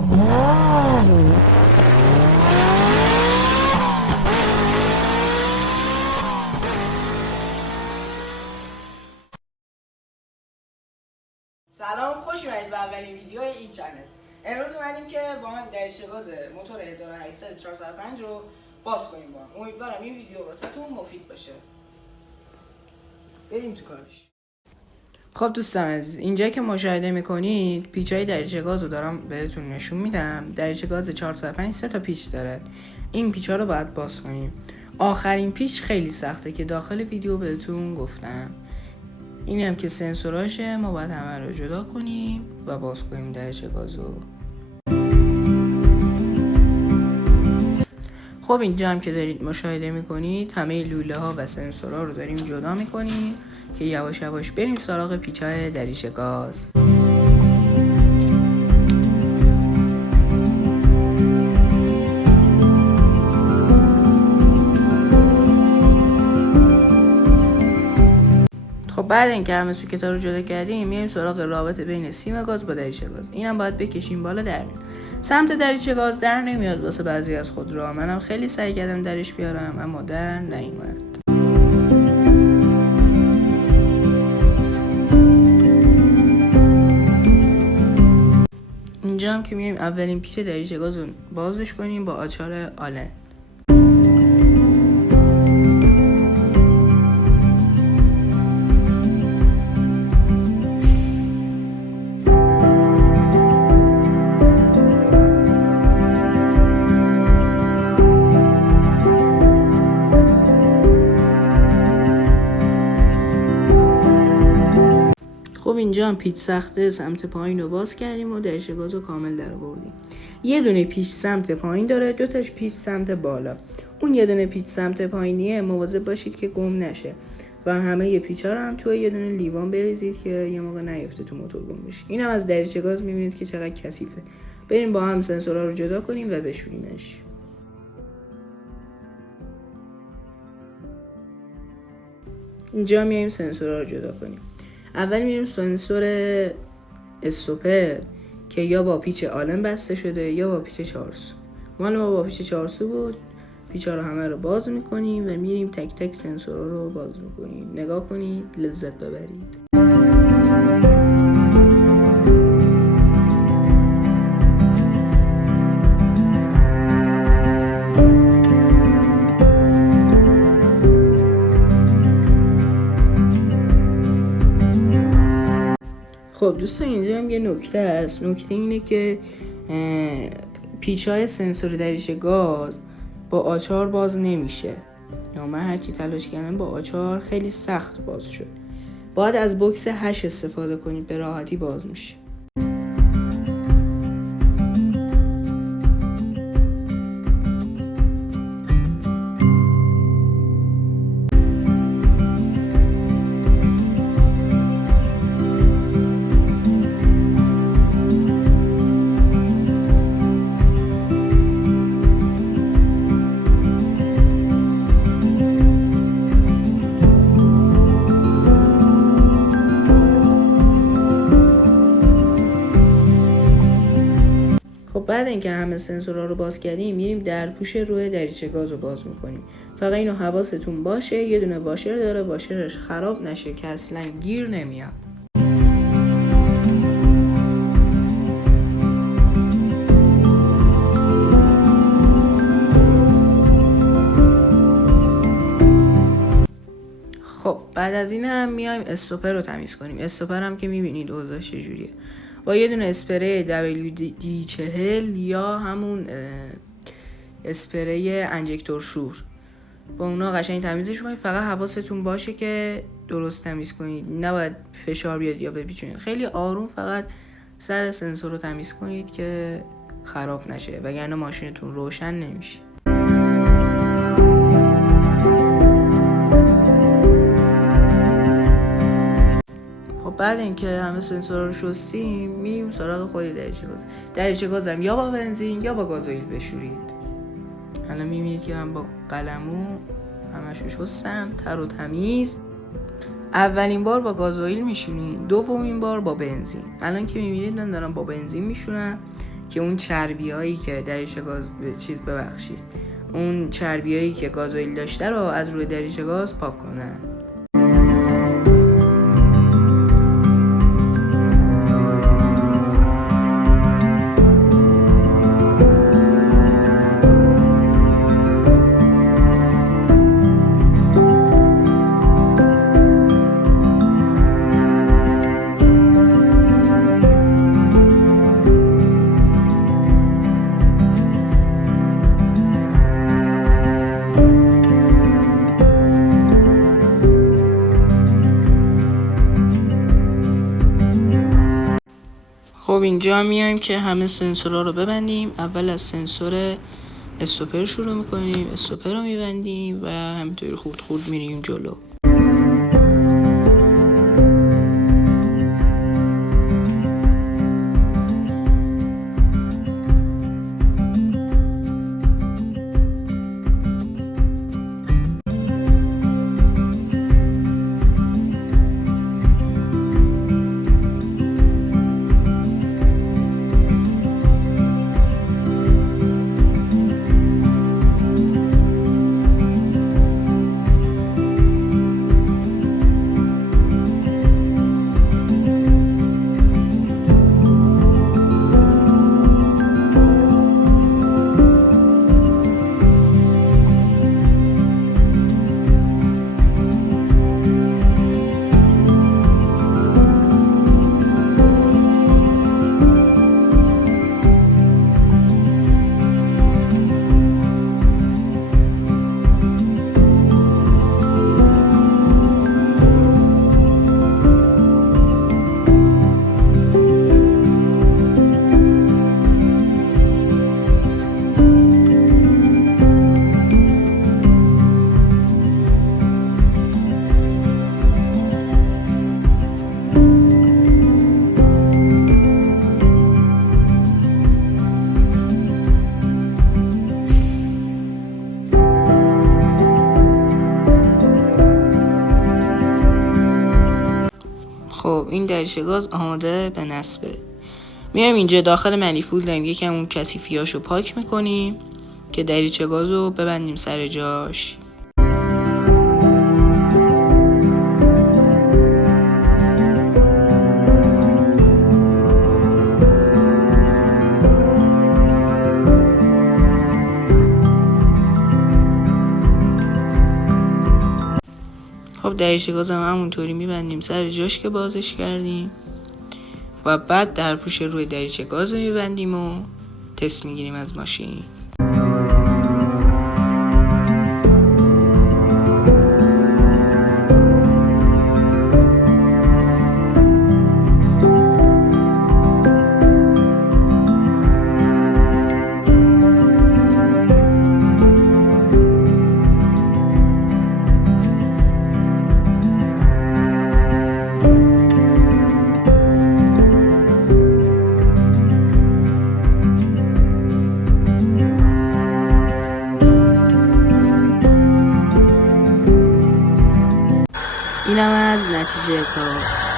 سلام، خوش اومدید به اولین ویدیو این چنل. امروز اومدیم که با هم دریچه گاز موتور 1800 405 رو باز کنیم. با هم امیدوارم این ویدیو واسهتون مفید باشه. بریم تو کارش. خب دوستان عزیز، اینجا که مشاهده میکنید پیچای دریچه گاز رو دارم بهتون نشون میدم. دریچه گاز 405 3 تا پیچ داره. این پیچا رو باید باز کنیم. آخرین پیچ خیلی سخته که داخل ویدیو بهتون گفتم. این هم که سنسوراشه، ما باید همه رو جدا کنیم و باز کنیم دریچه گاز رو. خب اینجا هم که دارید مشاهده میکنید همه لوله ها و سنسورها رو داریم جدا میکنیم که یواش یواش بریم سراغ پیچای دریچه گاز. خب بعد اینکه همه سوکت‌ها رو جدا کردیم میایم سراغ رابطه بین سیم گاز با دریچه گاز. اینم باید بکشیم بالا، در میاد. سمت دریچه گاز در نمیاد واسه بعضی از خودروها. منم خیلی سعی کردم درش بیارم اما در نیومد. اینجا هم که میایم اولین پیچ دریچه گاز رو بازش کنیم با آچار آلن. خب اینجا هم پیچ سخته سمت پایین رو باز کردیم و دریچه گاز رو کامل در آوردیم. یه دونه پیچ سمت پایین داره، دو تاش پیچ سمت بالا. اون یه دونه پیچ سمت پایینیه، مواظب باشید که گم نشه و همه یه پیچا رو هم توی یه دونه لیوان بریزید که یه موقع نیفته تو موتور گم بشه. اینم از دریچه گاز میبینید که چقدر کثیفه. بریم با هم سنسورها رو جدا کنیم و بشوریمش. اینجا میایم سنسورها رو جدا کنیم. اول میریم سنسور استوپر که یا با پیچ آلن بسته شده یا با پیچ 4 سو. مال ما با پیچ 4 سو بود. پیچا رو همه رو باز میکنیم و میریم تک تک سنسورها رو باز میکنیم. نگاه کنید، لذت ببرید. خب دوستان اینجا هم یه نکته است. نکته اینه که پیچ‌های سنسور دریچه گاز با آچار باز نمیشه. یا من هرچی تلاش کردم با آچار خیلی سخت باز شد. باید از بوکس 8 استفاده کنید، به راحتی باز میشه. بعد اینکه همه سنسورها رو باز کردیم میریم درپوش روی دریچه گاز رو باز میکنیم. فقط اینو حواستون باشه یه دونه واشر داره، واشرش خراب نشه که اصلا گیر نمیاد. خب بعد از این هم میایم استوپر رو تمیز کنیم. استوپر هم که میبینید اوضاعش چجوریه. با یه دونه اسپری WD-40 یا همون اسپری انجکتور شور با اونا قشنگ تمیزش کنید. فقط حواستون باشه که درست تمیز کنید، نباید فشار بیاد یا بپیچونید. خیلی آروم فقط سر سنسور رو تمیز کنید که خراب نشه، وگرنه ماشینتون روشن نمیشه. بعد اینکه همه سنسورها رو شستیم میریم سراغ خود دریچه گاز. دریچه گازم یا با بنزین یا با گازوئیل بشورید. الان میبینید که من با قلمو همشو شستم تر و تمیز. اولین بار با گازوئیل میشونیم، دومین بار با بنزین. الان که میبینید من دارم با بنزین میشونم که اون چربیایی که دریچه گاز اون چربیایی که گازوئیل داشته رو از روی دریچه گاز پاک کنن. خب اینجا میایم که همه سنسورها رو ببندیم. اول از سنسور استوپر شروع میکنیم، استوپر رو میبندیم و همینطوری خورد میریم جلو. خب این دریچه گاز آماده به نصبه. میایم اینجا داخل منیفولد داریم یکم اون کثیفیاشو پاک میکنیم که دریچه گاز رو ببندیم سر جاش. خب دریچه گاز هم همونطوری میبندیم سر جاش که بازش کردیم و بعد درپوش روی دریچه گاز رو میبندیم و تست میگیریم از ماشین. اینم از نتیجه کار.